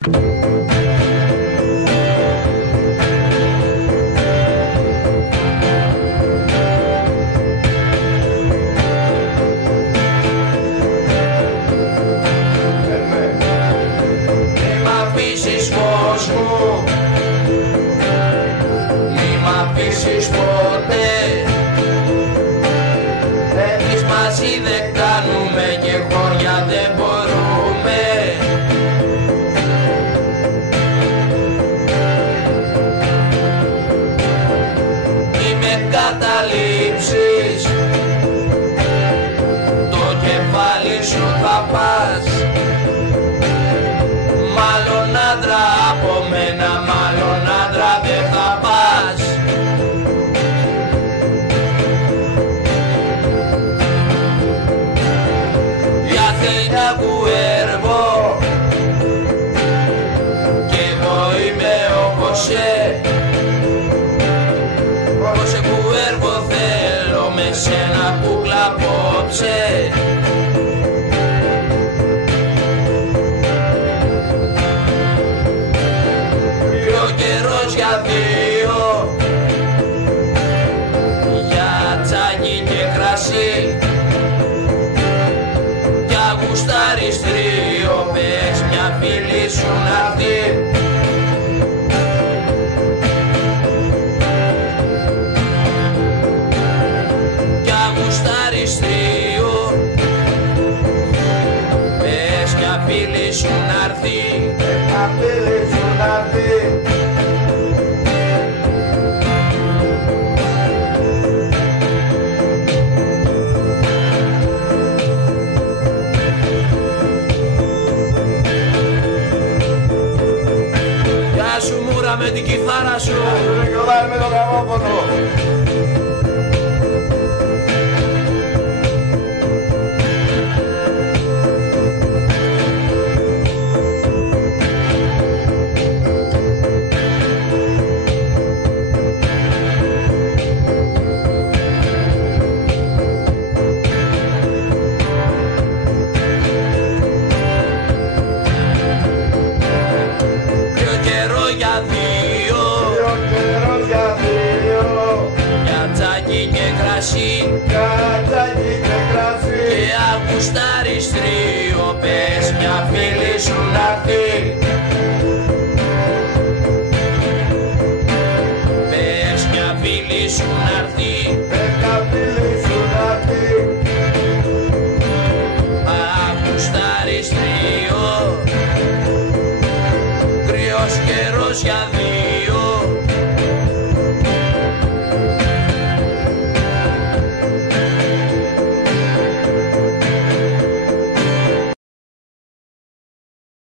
Εμείς μαζί δεν κάνουμε και χώρια δεν μπορούμε. Μη με καταλήψεις, το κεφάλι σου θα πας. Μάλλον άντρα από μένα, μάλλον άντρα δεν θα πας. Όσε κουέρβο θέλω με σένα κούκλα απόψε. Πιο καιρός για δύο, για τσάκι και κρασί. Κι αγουστάρεις τρίο, πες μια φίλη σου να'ρθεί. Πες μια φίλη σου να'ρθεί, μια φίλη σου να'ρθεί. Γεια σου μούρα με την κιθάρα σου. Γεια σου Νικολάη με το γραμμόφωνο. Κατσάκι και κρασί και ακουστάρεις τρίο, πες μια φίλη σου να'ρθεί. Πες μια φίλη σου να'ρθεί, πες μια φίλη σου να'ρθεί. Ακουστάρεις τρίο, κρύος καιρός για δύο.